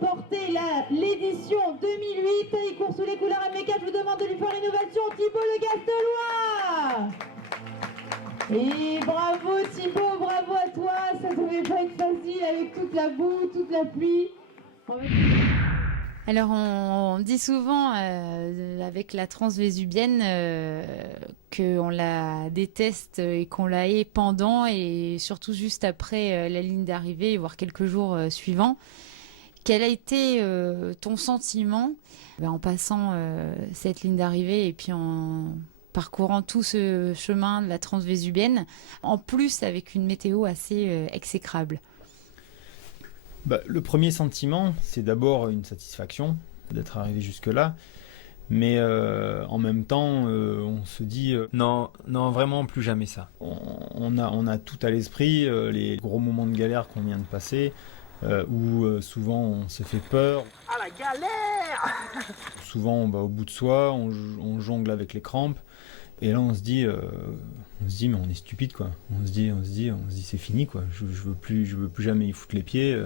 remporté l'édition 2008. Il court sous les couleurs MK. Je vous demande de lui faire l'innovation, Thibaut Le Gastelois. Et bravo Thibaut, bravo à toi. Ça devait pas être facile avec toute la boue, toute la pluie. Alors on dit souvent avec la transvésubienne qu'on la déteste et qu'on la hait pendant et surtout juste après la ligne d'arrivée, voire quelques jours suivants. Quel a été ton sentiment en passant cette ligne d'arrivée et puis en parcourant tout ce chemin de la transvésubienne, en plus avec une météo assez exécrable? Le premier sentiment, c'est d'abord une satisfaction d'être arrivé jusque-là, mais en même temps, on se dit non, vraiment plus jamais ça. On a tout à l'esprit, les gros moments de galère qu'on vient de passer, où souvent on se fait peur. Ah la galère! Souvent on va au bout de soi, on jongle avec les crampes, et là on se dit mais on est stupide quoi. On se dit c'est fini quoi. Je veux plus jamais y foutre les pieds.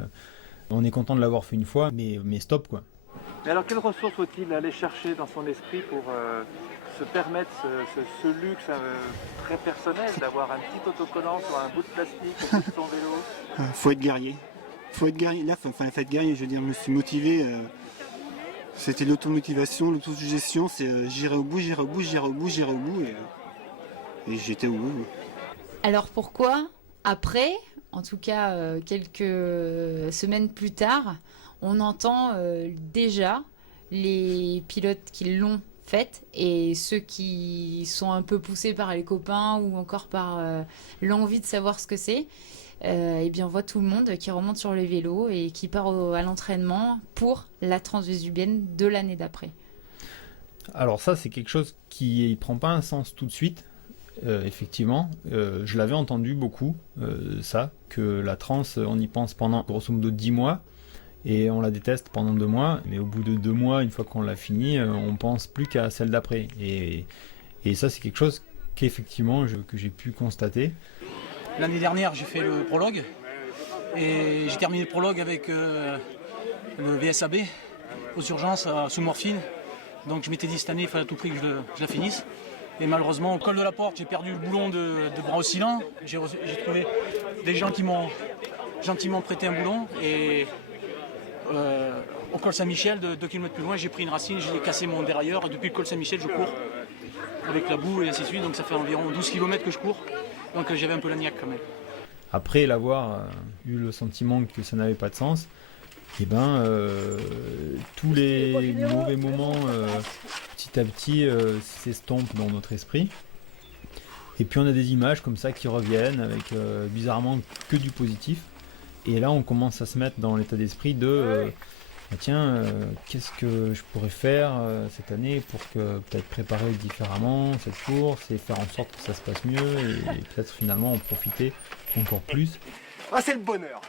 On est content de l'avoir fait une fois, mais stop quoi. Mais alors quelles ressources faut-il aller chercher dans son esprit pour se permettre ce luxe très personnel d'avoir un petit autocollant sur un bout de plastique au bout de son vélo? Faut être guerrier. Faut être guerrier. Là, faut être guerrier. Je veux dire, je me suis motivé. C'était l'automotivation, l'autosuggestion. C'est j'irai au bout, et j'étais au bout. Alors pourquoi, après, en tout cas quelques semaines plus tard, on entend déjà les pilotes qui l'ont faite et ceux qui sont un peu poussés par les copains ou encore par l'envie de savoir ce que c'est, et bien on voit tout le monde qui remonte sur les vélos et qui part à l'entraînement pour la transvésubienne de l'année d'après. Alors ça, c'est quelque chose qui ne prend pas un sens tout de suite. Effectivement, je l'avais entendu beaucoup, ça, que la trans, on y pense pendant grosso modo 10 mois, et on la déteste pendant 2 mois, mais au bout de 2 mois, une fois qu'on l'a fini, on pense plus qu'à celle d'après. Et ça, c'est quelque chose qu'effectivement, que j'ai pu constater. L'année dernière, j'ai fait le prologue, et j'ai terminé le prologue avec le VSAB, aux urgences, sous morphine. Donc je m'étais dit cette année, il fallait à tout prix que je la finisse. Et malheureusement, au col de la Porte, j'ai perdu le boulon de bras oscillant. J'ai trouvé des gens qui m'ont gentiment prêté un boulon. Et au col Saint-Michel, 2 km plus loin, j'ai pris une racine, j'ai cassé mon dérailleur. Et depuis le col Saint-Michel, je cours avec la boue et ainsi de suite. Donc ça fait environ 12 km que je cours. Donc j'avais un peu la niaque quand même. Après l'avoir eu le sentiment que ça n'avait pas de sens, et tous les mauvais moments petit à petit s'estompent dans notre esprit. Et puis on a des images comme ça qui reviennent avec bizarrement que du positif. Et là on commence à se mettre dans l'état d'esprit de qu'est-ce que je pourrais faire cette année pour que peut-être préparer différemment cette course et faire en sorte que ça se passe mieux et peut-être finalement en profiter encore plus. Ah c'est le bonheur!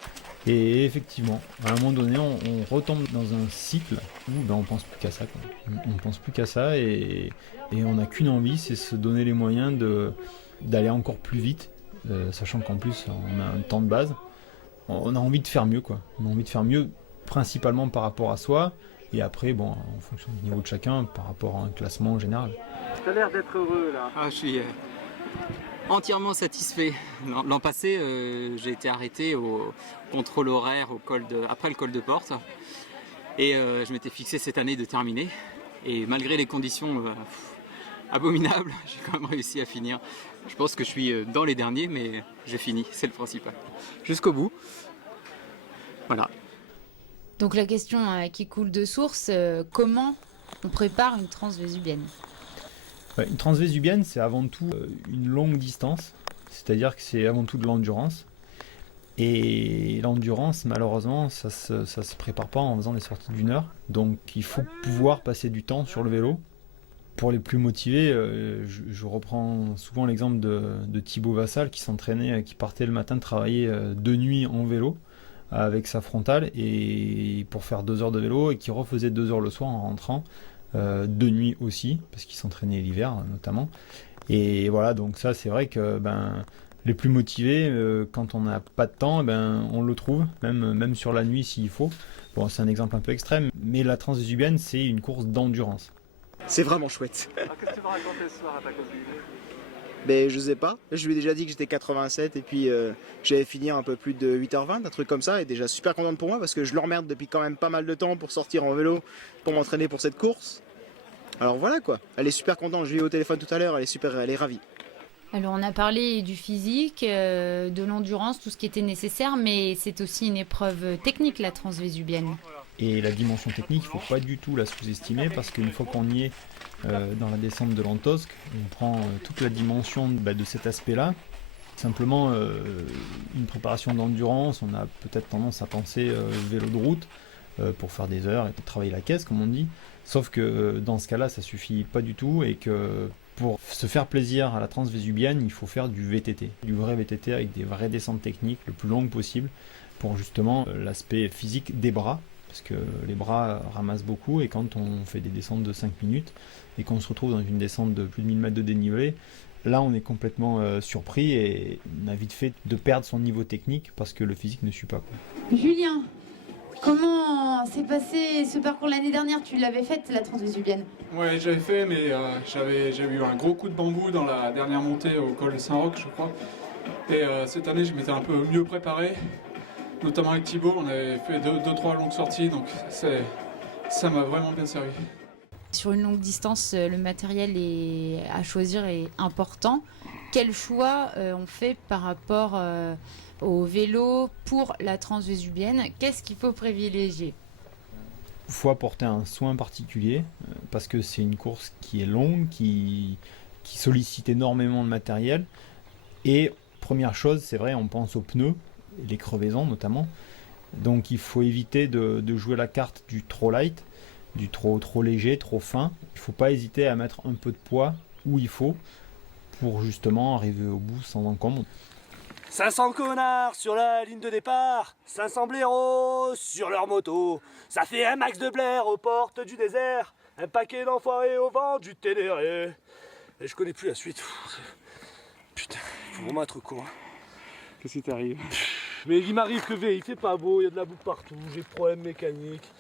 Et effectivement, à un moment donné, on retombe dans un cycle où on pense plus qu'à ça, quoi. On pense plus qu'à ça et on n'a qu'une envie, c'est se donner les moyens d'aller encore plus vite, sachant qu'en plus on a un temps de base. On a envie de faire mieux, quoi. On a envie de faire mieux, principalement par rapport à soi, et après, en fonction du niveau de chacun, par rapport à un classement général. Tu as l'air d'être heureux là. Ah, je suis entièrement satisfait. L'an passé, j'ai été arrêté au contrôle horaire après le col de Porte. Et je m'étais fixé cette année de terminer. Et malgré les conditions abominables, j'ai quand même réussi à finir. Je pense que je suis dans les derniers, mais j'ai fini, c'est le principal. Jusqu'au bout. Voilà. Donc la question qui coule de source, comment on prépare une transvésubienne? Une transvésubienne, c'est avant tout une longue distance, c'est-à-dire que c'est avant tout de l'endurance. Et l'endurance, malheureusement, ça se prépare pas en faisant des sorties d'1 heure. Donc il faut pouvoir passer du temps sur le vélo. Pour les plus motivés, je reprends souvent l'exemple de Thibaut Vassal qui s'entraînait, qui partait le matin travailler de nuit en vélo avec sa frontale et pour faire 2 heures de vélo et qui refaisait 2 heures le soir en rentrant. De nuit aussi, parce qu'il s'entraînait l'hiver notamment. Et voilà, donc ça c'est vrai que Les plus motivés, quand on n'a pas de temps, eh ben, on le trouve, même sur la nuit s'il faut. Bon, c'est un exemple un peu extrême, mais la transvésubienne, c'est une course d'endurance. C'est vraiment chouette. Alors qu'est-ce que tu vas raconter ce soir à ta copine? Ben je sais pas, je lui ai déjà dit que j'étais 87 et puis j'allais finir un peu plus de 8h20, un truc comme ça, et déjà super contente pour moi parce que je l'emmerde depuis quand même pas mal de temps pour sortir en vélo, pour m'entraîner pour cette course. Alors voilà quoi, elle est super contente, je lui ai eu au téléphone tout à l'heure, elle est ravie. Alors on a parlé du physique, de l'endurance, tout ce qui était nécessaire, mais c'est aussi une épreuve technique, la transvésubienne. Et la dimension technique, il ne faut pas du tout la sous-estimer parce qu'une fois qu'on y est dans la descente de l'Antosque, on prend toute la dimension de cet aspect-là. Simplement une préparation d'endurance, on a peut-être tendance à penser vélo de route pour faire des heures et travailler la caisse comme on dit. Sauf que dans ce cas-là, ça suffit pas du tout et que pour se faire plaisir à la transvésubienne, il faut faire du VTT, du vrai VTT avec des vraies descentes techniques le plus longues possible pour justement l'aspect physique des bras. Parce que les bras ramassent beaucoup et quand on fait des descentes de 5 minutes et qu'on se retrouve dans une descente de plus de 1000 mètres de dénivelé, là on est complètement surpris et on a vite fait de perdre son niveau technique parce que le physique ne suit pas. Julien, comment s'est passé ce parcours l'année dernière? Tu l'avais faite, la transvésubienne? Ouais, j'avais fait, mais j'ai eu un gros coup de bambou dans la dernière montée au col de Saint-Roch, je crois. Et cette année, je m'étais un peu mieux préparé. Notamment avec Thibaut, on avait fait 2-3 longues sorties, donc ça m'a vraiment bien servi. Sur une longue distance, le matériel à choisir est important. Quel choix on fait par rapport au vélo pour la transvésubienne? Qu'est-ce qu'il faut privilégier? Il faut apporter un soin particulier parce que c'est une course qui est longue, qui sollicite énormément de matériel. Et première chose, c'est vrai, on pense aux pneus, les crevaisons notamment. Donc il faut éviter de jouer la carte du trop light, du trop léger, trop fin. Il ne faut pas hésiter à mettre un peu de poids où il faut pour justement arriver au bout sans encombre. 500 connards sur la ligne de départ, 500 blaireaux sur leur moto. Ça fait un max de blaire aux portes du désert, un paquet d'enfoirés au vent du Ténéré. Et je connais plus la suite. Putain, faut vraiment être con. Hein. Qu'est-ce qui t'arrive? Mais il m'arrive que il fait pas beau, il y a de la boue partout, j'ai des problèmes mécaniques.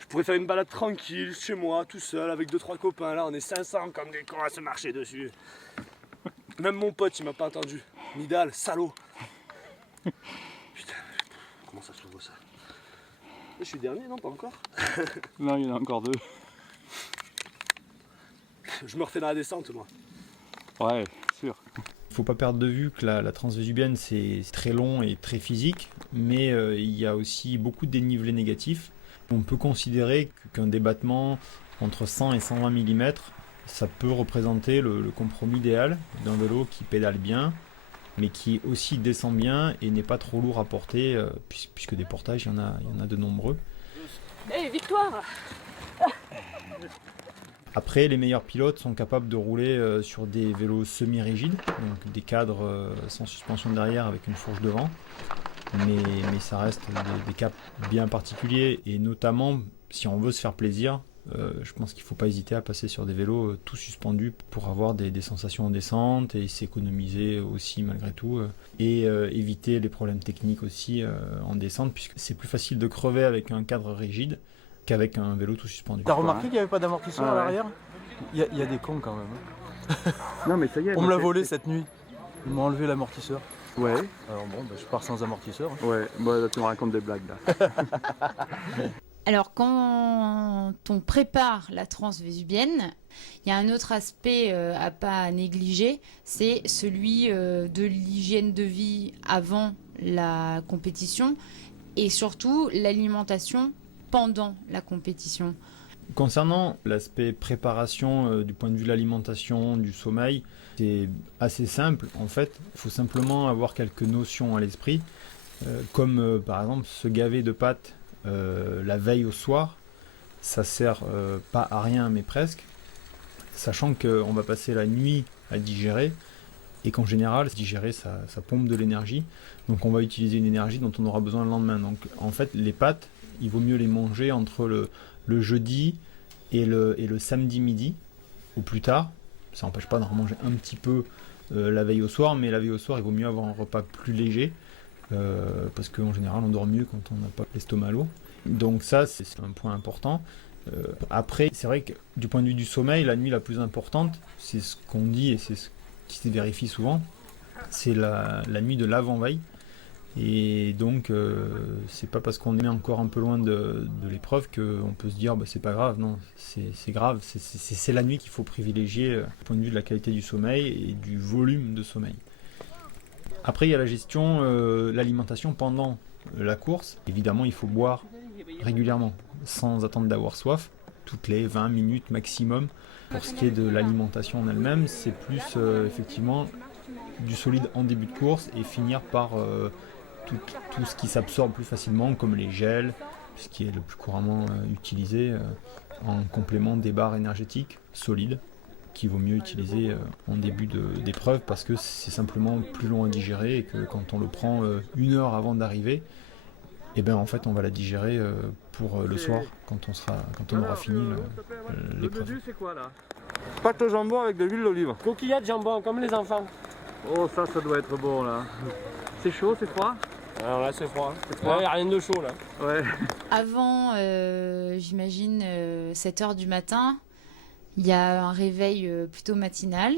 Je pourrais faire une balade tranquille chez moi, tout seul, avec 2-3 copains. Là, on est 500 comme des cons à se marcher dessus. Même mon pote, il m'a pas entendu. Midal, salaud. Putain, comment ça se voit ça? Je suis dernier, non? Pas encore? Non, il y en a encore 2. Je me refais dans la descente, moi. Ouais, sûr. Il ne faut pas perdre de vue que la transvésubienne c'est très long et très physique, mais il y a aussi beaucoup de dénivelés négatifs. On peut considérer qu'un débattement entre 100 et 120 mm, ça peut représenter le compromis idéal d'un vélo qui pédale bien, mais qui aussi descend bien et n'est pas trop lourd à porter, puisque des portages, il y en a de nombreux. Hey, victoire! Après, les meilleurs pilotes sont capables de rouler sur des vélos semi-rigides, donc des cadres sans suspension derrière avec une fourche devant. Mais ça reste des cas bien particuliers et notamment si on veut se faire plaisir, je pense qu'il ne faut pas hésiter à passer sur des vélos tout suspendus pour avoir des sensations en descente et s'économiser aussi malgré tout et éviter les problèmes techniques aussi en descente puisque c'est plus facile de crever avec un cadre rigide qu'avec un vélo tout suspendu. T'as remarqué qu'il n'y avait pas d'amortisseur à l'arrière? Il y a des cons quand même. Non mais ça y est. On me l'a volé cette nuit. Ils m'ont enlevé l'amortisseur. Ouais. Alors bon, je pars sans amortisseur. Ouais, bah là, tu me racontes des blagues là. Alors quand on prépare la transvésubienne, il y a un autre aspect à pas négliger, c'est celui de l'hygiène de vie avant la compétition et surtout l'alimentation pendant la compétition. Concernant l'aspect préparation du point de vue de l'alimentation, du sommeil, c'est assez simple. En fait, il faut simplement avoir quelques notions à l'esprit, comme par exemple se gaver de pâtes la veille au soir. Ça sert pas à rien, mais presque, sachant qu'on va passer la nuit à digérer et qu'en général, digérer, ça pompe de l'énergie. Donc on va utiliser une énergie dont on aura besoin le lendemain. Donc en fait, les pâtes, il vaut mieux les manger entre le jeudi et le samedi midi, au plus tard. Ça n'empêche pas d'en manger un petit peu la veille au soir, mais la veille au soir, il vaut mieux avoir un repas plus léger, parce qu'en général, on dort mieux quand on n'a pas l'estomac lourd. Donc ça, c'est un point important. Après, c'est vrai que du point de vue du sommeil, la nuit la plus importante, c'est ce qu'on dit et c'est ce qui se vérifie souvent, c'est la nuit de l'avant-veille. Et donc, c'est pas parce qu'on est encore un peu loin de l'épreuve qu'on peut se dire bah, c'est pas grave. Non, c'est grave. C'est la nuit qu'il faut privilégier du point de vue de la qualité du sommeil et du volume de sommeil. Après, il y a la gestion, l'alimentation pendant la course. Évidemment, il faut boire régulièrement, sans attendre d'avoir soif, toutes les 20 minutes maximum. Pour ce qui est de l'alimentation en elle-même, c'est plus effectivement du solide en début de course et finir par tout ce qui s'absorbe plus facilement, comme les gels, ce qui est le plus couramment utilisé en complément des barres énergétiques solides, qu'il vaut mieux utiliser en début d'épreuve parce que c'est simplement plus long à digérer et que quand on le prend 1 heure avant d'arriver, et ben en fait on va la digérer pour le soir quand on aura fini l'épreuve. Le menu c'est quoi là? Pâte au jambon avec de l'huile d'olive. Coquillade jambon comme les enfants. Oh ça doit être bon là. C'est chaud, c'est froid? Alors là c'est froid. Il n'y a rien de chaud là. Ouais. Avant, j'imagine, 7h du matin, il y a un réveil plutôt matinal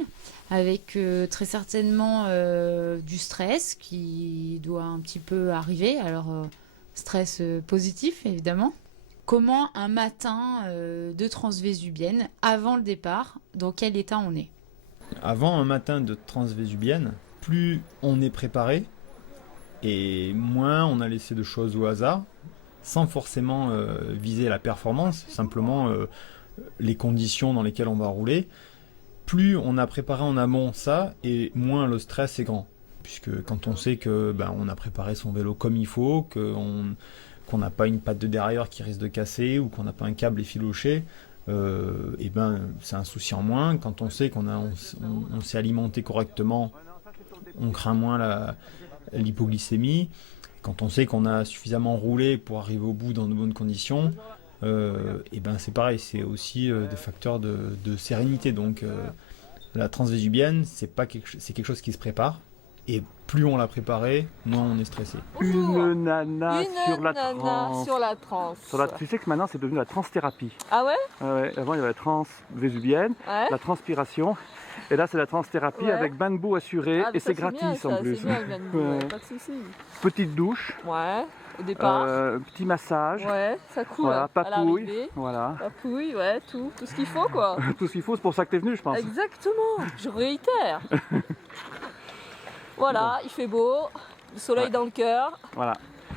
avec très certainement du stress qui doit un petit peu arriver. Alors, stress positif évidemment. Comment un matin de transvésubienne, avant le départ, dans quel état on est? Avant un matin de transvésubienne, plus on est préparé et moins on a laissé de choses au hasard, sans forcément viser la performance, simplement les conditions dans lesquelles on va rouler. Plus on a préparé en amont ça, et moins le stress est grand. Puisque quand on sait que on a préparé son vélo comme il faut, qu'on n'a pas une patte de derrière qui risque de casser ou qu'on n'a pas un câble effiloché, c'est un souci en moins. Quand on sait on s'est alimenté correctement, on craint moins l'hypoglycémie. Quand on sait qu'on a suffisamment roulé pour arriver au bout dans de bonnes conditions, c'est pareil, c'est aussi des facteurs de sérénité. Donc la transvésubienne, c'est quelque chose qui se prépare. Et plus on l'a préparé, moins on est stressé. Une nana sur la trans. Tu sais que maintenant c'est devenu la transthérapie. Ah ouais? Ouais, avant il y avait la transvésubienne, la transpiration. Et là c'est la transthérapie avec bain de boue assuré et c'est gratis en plus. C'est bien, le bain de boue, pas de soucis. Petite douche. Ouais, au départ. Petit massage. Ouais, ça coule. Voilà, papouille. Voilà. Papouille, ouais, tout ce qu'il faut quoi. Tout ce qu'il faut, c'est pour ça que t'es venu je pense. Exactement, je réitère. Voilà, il fait beau, le soleil dans le cœur. Voilà.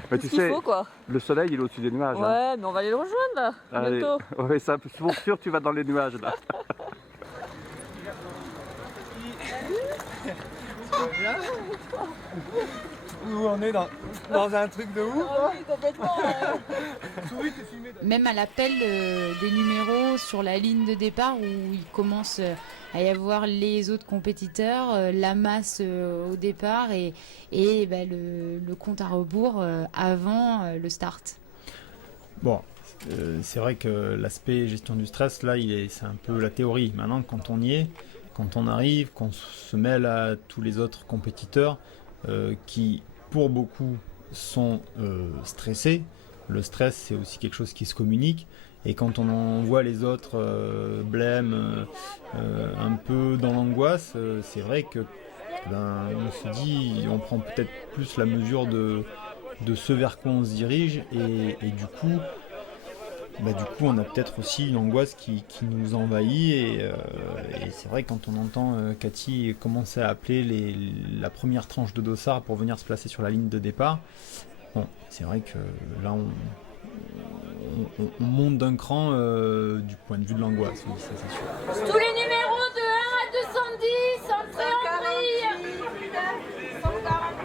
Mais tu sais, faut, quoi. Le soleil il est au-dessus des nuages. Ouais, mais on va aller le rejoindre là, bientôt. Oui, ça, pour sûr tu vas dans les nuages là. On est dans un truc de ouf. Ah oui, complètement. Même à l'appel des numéros sur la ligne de départ où il commence à y avoir les autres compétiteurs, la masse au départ et le compte à rebours avant le start. Bon, c'est vrai que l'aspect gestion du stress, là, c'est un peu la théorie. Maintenant, quand on y est, quand on arrive, qu'on se mêle à tous les autres compétiteurs qui, pour beaucoup, sont stressés. Le stress, c'est aussi quelque chose qui se communique. Et quand on en voit les autres blêmes, un peu dans l'angoisse, c'est vrai que on se dit, on prend peut-être plus la mesure de ce vers quoi on se dirige. Et du coup, on a peut-être aussi une angoisse qui nous envahit. Et c'est vrai que quand on entend Cathy commencer à appeler la première tranche de dossard pour venir se placer sur la ligne de départ, bon, c'est vrai que là, on monte d'un cran du point de vue de l'angoisse, oui, ça c'est sûr. Tous les numéros de 1 à 210, entrée en grille. 148.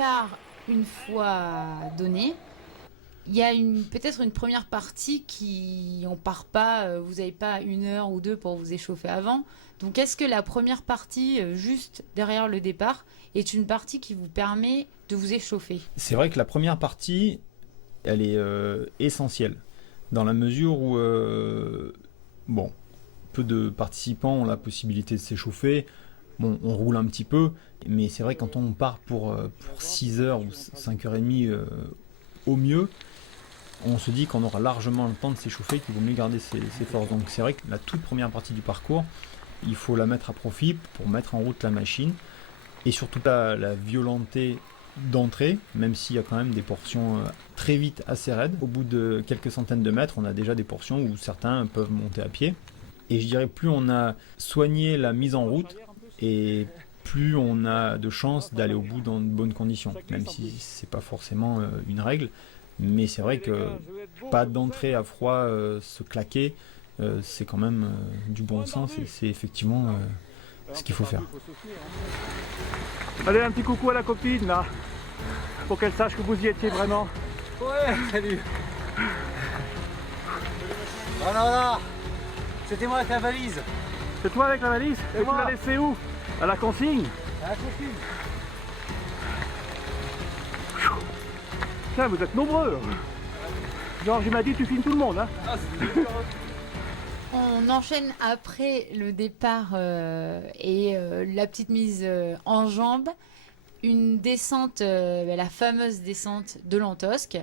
départ, une fois donné, il y a peut-être une première partie on part pas, vous n'avez pas 1 heure ou 2 pour vous échauffer avant. Donc est-ce que la première partie, juste derrière le départ, est une partie qui vous permet de vous échauffer? C'est vrai que la première partie, elle est essentielle, dans la mesure où, peu de participants ont la possibilité de s'échauffer. Bon, on roule un petit peu, mais c'est vrai que quand on part pour 6 heures ou 5h30 au mieux, on se dit qu'on aura largement le temps de s'échauffer, qu'il vaut mieux garder ses forces. Donc c'est vrai que la toute première partie du parcours, il faut la mettre à profit pour mettre en route la machine, et surtout la violenté d'entrée, même s'il y a quand même des portions très vite assez raides. Au bout de quelques centaines de mètres, on a déjà des portions où certains peuvent monter à pied. Et je dirais, plus on a soigné la mise en route, et plus on a de chances d'aller au bout dans de bonnes conditions, même si c'est pas forcément une règle. Mais c'est vrai que pas d'entrée à froid, se claquer, c'est quand même du bon sens, et c'est effectivement ce qu'il faut faire. Allez, un petit coucou à la copine là, pour qu'elle sache que vous y étiez vraiment. Ouais, salut. Voilà, c'était moi avec la valise. C'est toi avec la valise? Et tu l'as laissée où? À la consigne? À la consigne. Tiens, vous êtes nombreux. Georges, il m'a dit tu filmes tout le monde, hein? On enchaîne après le départ et la petite mise en jambes, une descente, la fameuse descente de l'Antosque,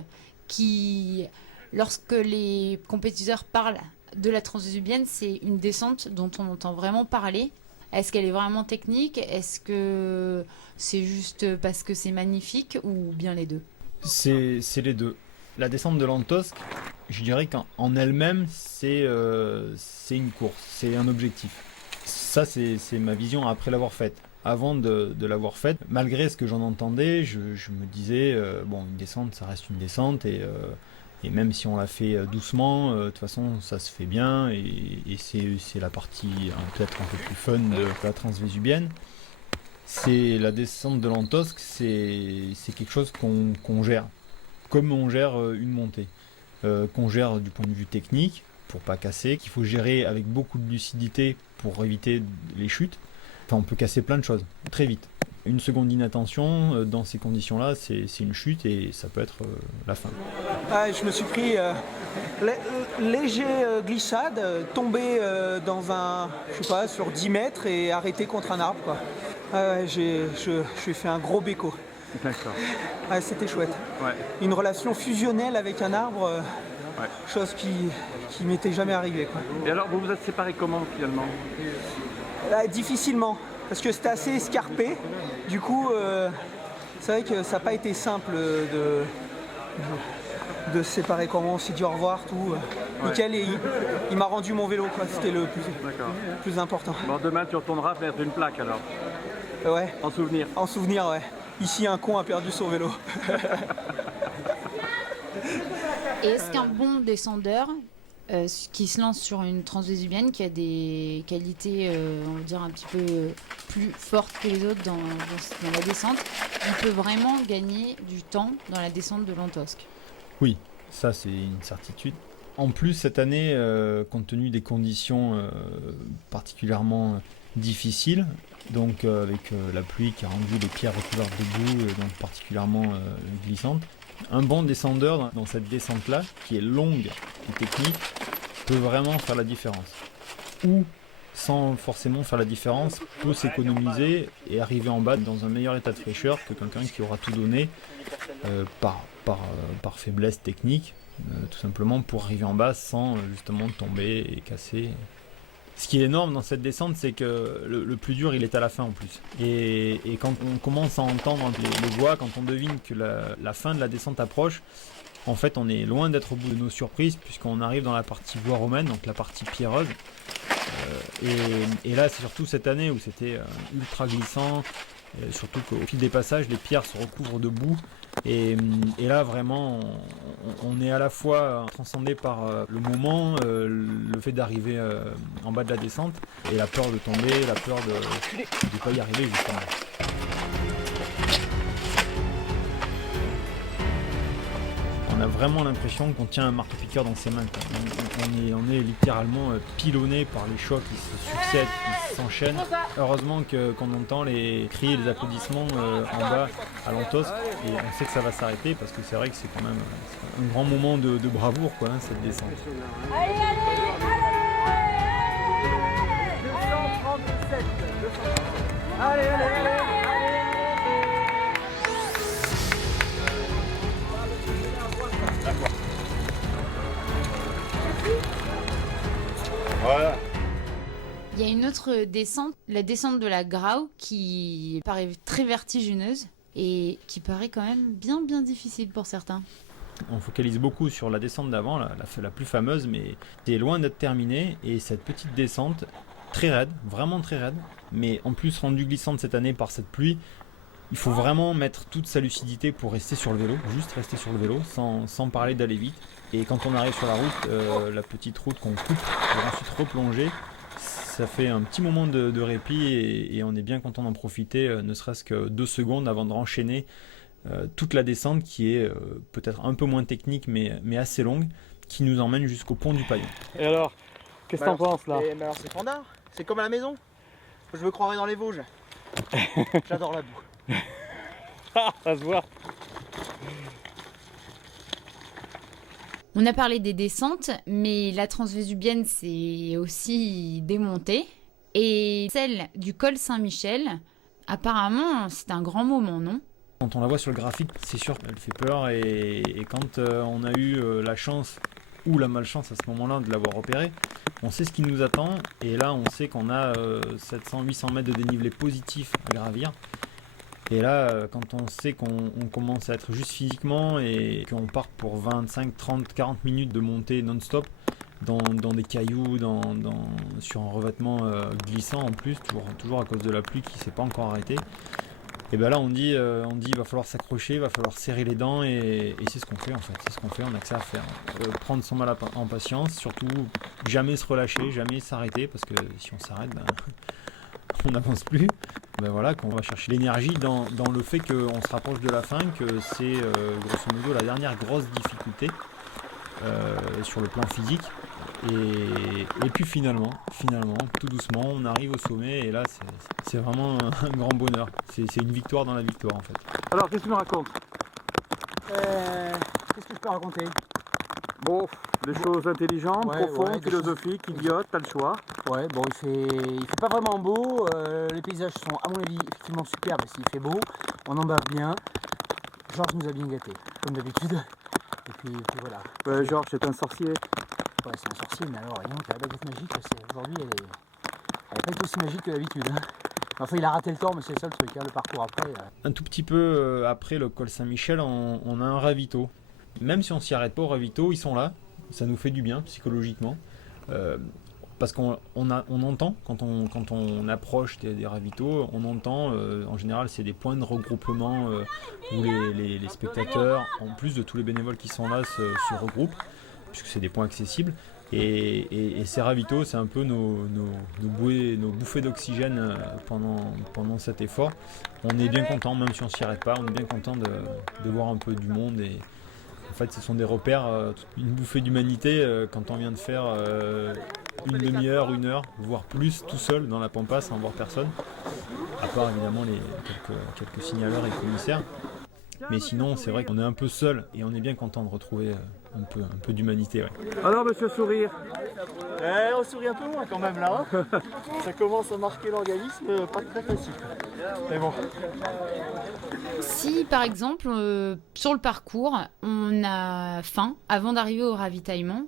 qui, lorsque les compétiteurs parlent de la transvésubienne, c'est une descente dont on entend vraiment parler. Est-ce qu'elle est vraiment technique? Est-ce que c'est juste parce que c'est magnifique, ou bien les deux? C'est les deux. La descente de l'Antosque, je dirais qu'en elle-même, c'est une course, c'est un objectif. Ça, c'est ma vision après l'avoir faite. Avant de l'avoir faite, malgré ce que j'en entendais, je me disais, une descente, ça reste une descente, et même si on la fait doucement, de toute façon, ça se fait bien, et c'est la partie peut-être un peu plus fun de la transvésubienne. C'est la descente de l'Antosque, c'est quelque chose qu'on gère, comme on gère une montée, qu'on gère du point de vue technique pour pas casser, qu'il faut gérer avec beaucoup de lucidité pour éviter les chutes. Enfin, on peut casser plein de choses très vite. Une seconde d'inattention dans ces conditions-là, c'est une chute, et ça peut être la fin. Je me suis pris léger glissade, tombé dans sur 10 mètres et arrêté contre un arbre, quoi. J'ai fait un gros béco. D'accord. C'était chouette. Ouais. Une relation fusionnelle avec un arbre, chose qui m'était jamais arrivée, quoi. Et alors, vous vous êtes séparés comment finalement? Difficilement, parce que c'était assez escarpé. Du coup, c'est vrai que ça n'a pas été simple de se séparer. Comment on s'est dit au revoir, tout. Nickel, et il m'a rendu mon vélo, quoi. C'était le plus important. Bon, demain tu retourneras faire une plaque alors? Ouais. En souvenir? En souvenir, ouais. Ici, un con a perdu son vélo. Et est-ce qu'un bon descendeur qui se lance sur une transvésubienne, qui a des qualités, on va dire, un petit peu plus fortes que les autres dans la descente, il peut vraiment gagner du temps dans la descente de l'Antosque? Oui, ça c'est une certitude. En plus, cette année, compte tenu des conditions particulièrement difficiles, donc avec la pluie qui a rendu les pierres recouvertes de boue, donc particulièrement glissantes, un bon descendeur dans cette descente-là, qui est longue et technique, peut vraiment faire la différence. Ou, sans forcément faire la différence, peut s'économiser et arriver en bas dans un meilleur état de fraîcheur que quelqu'un qui aura tout donné par faiblesse technique, tout simplement pour arriver en bas sans justement tomber et casser. Ce qui est énorme dans cette descente, c'est que le plus dur, il est à la fin en plus. Et quand on commence à entendre les voix, quand on devine que la fin de la descente approche, en fait, on est loin d'être au bout de nos surprises, puisqu'on arrive dans la partie voie romaine, donc la partie pierreuse. Et là, c'est surtout cette année où c'était ultra glissant, surtout qu'au fil des passages, les pierres se recouvrent de boue. Et là, vraiment, on est à la fois transcendé par le moment, le fait d'arriver en bas de la descente, et la peur de tomber, la peur de ne pas y arriver, justement. vraiment l'impression qu'on tient un marteau-piqueur dans ses mains, quoi. On est littéralement pilonné par les chocs qui se succèdent, qui s'enchaînent. Heureusement qu'on entend les cris et les applaudissements en bas à l'entos, et on sait que ça va s'arrêter parce que c'est vrai que c'est quand même un grand moment de bravoure, quoi, hein, cette descente. Allez, allez, allez, allez. Voilà. Il y a une autre descente, la descente de la Grau, qui paraît très vertigineuse et qui paraît quand même bien difficile pour certains. On focalise beaucoup sur la descente d'avant, la plus fameuse, mais c'est loin d'être terminé. Et cette petite descente, très raide, vraiment très raide, mais en plus rendue glissante cette année par cette pluie, il faut vraiment mettre toute sa lucidité pour rester sur le vélo, juste rester sur le vélo, sans parler d'aller vite. Et quand on arrive sur la route, la petite route qu'on coupe pour ensuite replonger, ça fait un petit moment de répit et on est bien content d'en profiter, ne serait-ce que 2 secondes avant de renchaîner toute la descente qui est peut-être un peu moins technique mais assez longue, qui nous emmène jusqu'au pont du Paillon. Et alors, qu'est-ce que t'en penses là? Alors c'est fandard, c'est comme à la maison. Je me croirais dans les Vosges. J'adore la boue. Ça se voit. On a parlé des descentes, mais la transvésubienne s'est aussi démontée. Et celle du col Saint-Michel, apparemment, c'est un grand moment, non? Quand on la voit sur le graphique, c'est sûr qu'elle fait peur. Et quand on a eu la chance ou la malchance à ce moment-là de l'avoir repérée, on sait ce qui nous attend. Et là, on sait qu'on a 700-800 mètres de dénivelé positif à gravir. Et là, quand on sait qu'on commence à être juste physiquement et qu'on part pour 25, 30, 40 minutes de montée non-stop dans des cailloux, sur un revêtement glissant en plus, toujours à cause de la pluie qui ne s'est pas encore arrêtée, et bien là on dit il va falloir s'accrocher, il va falloir serrer les dents et c'est ce qu'on fait en fait, c'est ce qu'on fait, on a que ça à faire. Prendre son mal en patience, surtout jamais se relâcher, jamais s'arrêter, parce que si on s'arrête, on n'avance plus. Ben voilà, qu'on va chercher l'énergie dans le fait qu'on se rapproche de la fin, que c'est grosso modo la dernière grosse difficulté sur le plan physique. Et puis finalement, tout doucement, on arrive au sommet et là c'est vraiment un grand bonheur. C'est une victoire dans la victoire en fait. Alors, qu'est-ce que tu me racontes? Qu'est-ce que je peux raconter? Bon, des choses intelligentes, Ouais, profondes, ouais, des philosophiques, idiotes, t'as le choix. Ouais, bon, il fait pas vraiment beau. Les paysages sont, à mon avis, effectivement superbes s'il fait beau. On en bave bien. Georges nous a bien gâtés, comme d'habitude. Et puis voilà. Ouais, Georges, c'est un sorcier. Ouais, c'est un sorcier, mais alors, rien que la baguette magique, aujourd'hui, elle est pas aussi magique que d'habitude. Hein. Enfin, il a raté le temps, mais c'est ça le truc, hein, le parcours après. Un tout petit peu après le col Saint-Michel, on a un ravito. Même si on s'y arrête pas au ravito, ils sont là. Ça nous fait du bien psychologiquement. Parce qu'on entend, quand on approche des ravitaux, on entend, en général c'est des points de regroupement où les spectateurs, en plus de tous les bénévoles qui sont là, se regroupent, puisque c'est des points accessibles. Et ces ravitaux, c'est un peu nos bouffées d'oxygène pendant cet effort. On est bien content, même si on s'y arrête pas, on est bien content de voir un peu du monde. Et en fait, ce sont des repères, une bouffée d'humanité quand on vient de faire une demi-heure, 1 heure, voire plus, tout seul dans la pampa sans voir personne, à part évidemment quelques signaleurs et commissaires. Mais sinon, c'est vrai qu'on est un peu seul et on est bien content de retrouver un peu d'humanité. Ouais. Alors, monsieur Sourire? On sourit un peu moins quand même là. Hein. Ça commence à marquer l'organisme, pas très facile. Mais bon. Si par exemple, sur le parcours, on a faim avant d'arriver au ravitaillement,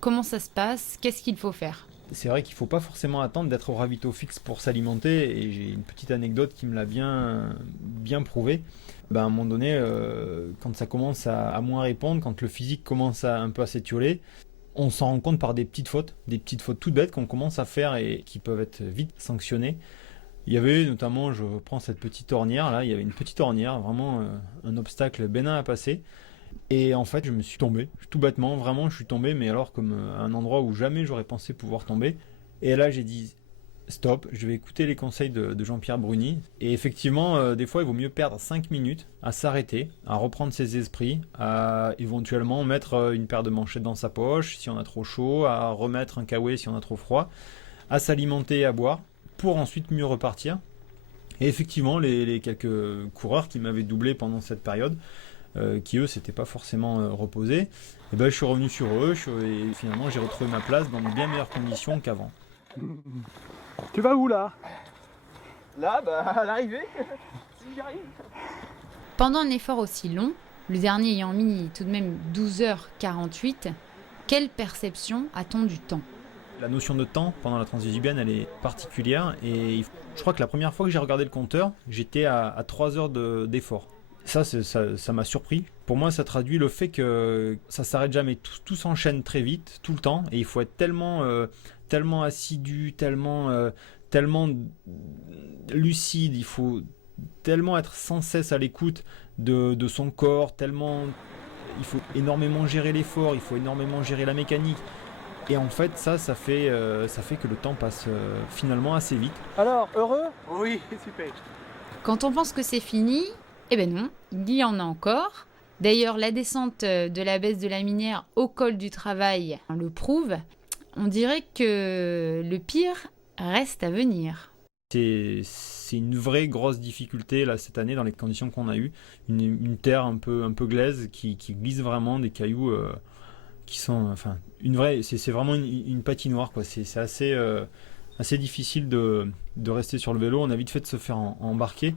comment ça se passe? Qu'est-ce qu'il faut faire? C'est vrai qu'il ne faut pas forcément attendre d'être au ravito fixe pour s'alimenter, et j'ai une petite anecdote qui me l'a bien prouvé. À un moment donné, quand ça commence à moins répondre, quand le physique commence un peu à s'étioler, on s'en rend compte par des petites fautes toutes bêtes qu'on commence à faire et qui peuvent être vite sanctionnées. Il y avait notamment, je prends cette petite ornière là, il y avait une petite ornière, vraiment un obstacle bénin à passer. Et en fait, je me suis tombé, tout bêtement, vraiment, je suis tombé, mais alors comme un endroit où jamais j'aurais pensé pouvoir tomber. Et là, j'ai dit, stop, je vais écouter les conseils de Jean-Pierre Bruni. Et effectivement, des fois, il vaut mieux perdre 5 minutes à s'arrêter, à reprendre ses esprits, à éventuellement mettre une paire de manchettes dans sa poche si on a trop chaud, à remettre un kawaii si on a trop froid, à s'alimenter et à boire, pour ensuite mieux repartir. Et effectivement, les quelques coureurs qui m'avaient doublé pendant cette période, qui eux s'étaient pas forcément reposés, et ben, je suis revenu sur eux et finalement j'ai retrouvé ma place dans de bien meilleures conditions qu'avant. Tu vas où là? Là, à l'arrivée, si j'y arrive. Pendant un effort aussi long, le dernier ayant mis tout de même 12h48, quelle perception a-t-on du temps? La notion de temps pendant la transvésubienne, elle est particulière et je crois que la première fois que j'ai regardé le compteur, j'étais à 3 heures d'effort. Ça m'a surpris. Pour moi, ça traduit le fait que ça s'arrête jamais. Tout s'enchaîne très vite, tout le temps, et il faut être tellement assidu, tellement lucide, il faut tellement être sans cesse à l'écoute de son corps, il faut énormément gérer l'effort, il faut énormément gérer la mécanique. Et en fait, ça fait que le temps passe finalement assez vite. Alors, heureux? Oui, super. Quand on pense que c'est fini, eh ben non, il y en a encore. D'ailleurs, la descente de la baisse de la Minière au col du Travail le prouve. On dirait que le pire reste à venir. C'est une vraie grosse difficulté là, cette année dans les conditions qu'on a eues. Une terre un peu glaise qui glisse vraiment, des cailloux qui sont... Enfin, c'est vraiment une patinoire, quoi. C'est assez difficile de rester sur le vélo. On a vite fait de se faire embarquer.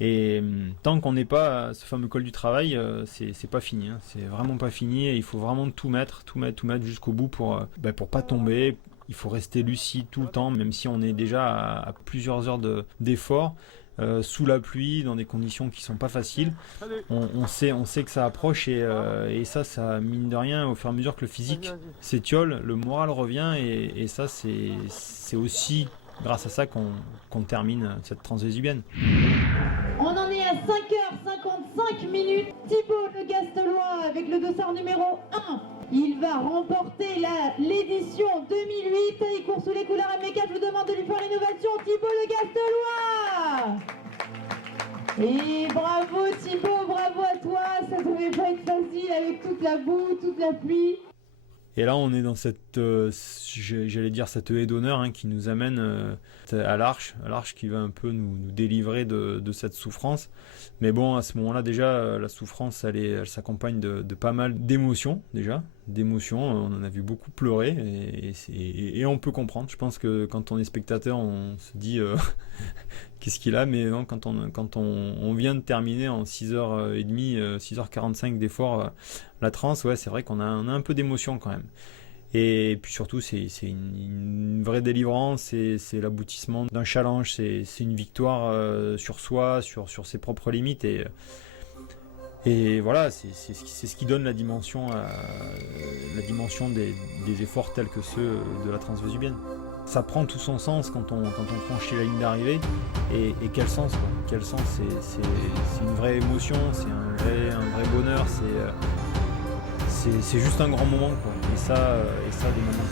Et tant qu'on n'est pas à ce fameux col du Travail, c'est pas fini, hein. C'est vraiment pas fini et il faut vraiment tout mettre jusqu'au bout pour pas tomber. Il faut rester lucide tout le temps, même si on est déjà à plusieurs heures d'effort, sous la pluie, dans des conditions qui sont pas faciles. On sait que ça approche et ça mine de rien, au fur et à mesure que le physique s'étiole, le moral revient et ça c'est aussi grâce à ça qu'on termine cette transvésubienne. On en est à 5h55 minutes. Thibaut Le Gastelois avec le dossard numéro 1. Il va remporter l'édition 2008. Il court sous les couleurs MK4. Je vous demande de lui faire l'innovation. Thibaut Le Gastelois. Et bravo Thibaut, bravo à toi. Ça devait pas être facile avec toute la boue, toute la pluie. Et là, on est dans cette haie d'honneur, hein, qui nous amène à l'Arche qui va un peu nous délivrer de cette souffrance. Mais bon, à ce moment-là, déjà, la souffrance, elle s'accompagne de pas mal d'émotions, déjà. On en a vu beaucoup pleurer et on peut comprendre. Je pense que quand on est spectateur, on se dit qu'est-ce qu'il a, mais non, quand on vient de terminer en 6h30, 6h45 d'effort la trans, ouais, c'est vrai qu'on a un peu d'émotion quand même. Et puis surtout, c'est une vraie délivrance, c'est l'aboutissement d'un challenge, c'est une victoire sur soi, sur ses propres limites. Et voilà, c'est ce qui donne la dimension des efforts tels que ceux de la transvésubienne. Ça prend tout son sens quand on franchit la ligne d'arrivée. Et quel sens, quoi. Quel sens, c'est une vraie émotion, c'est un vrai bonheur, c'est juste un grand moment, quoi. Et ça de manière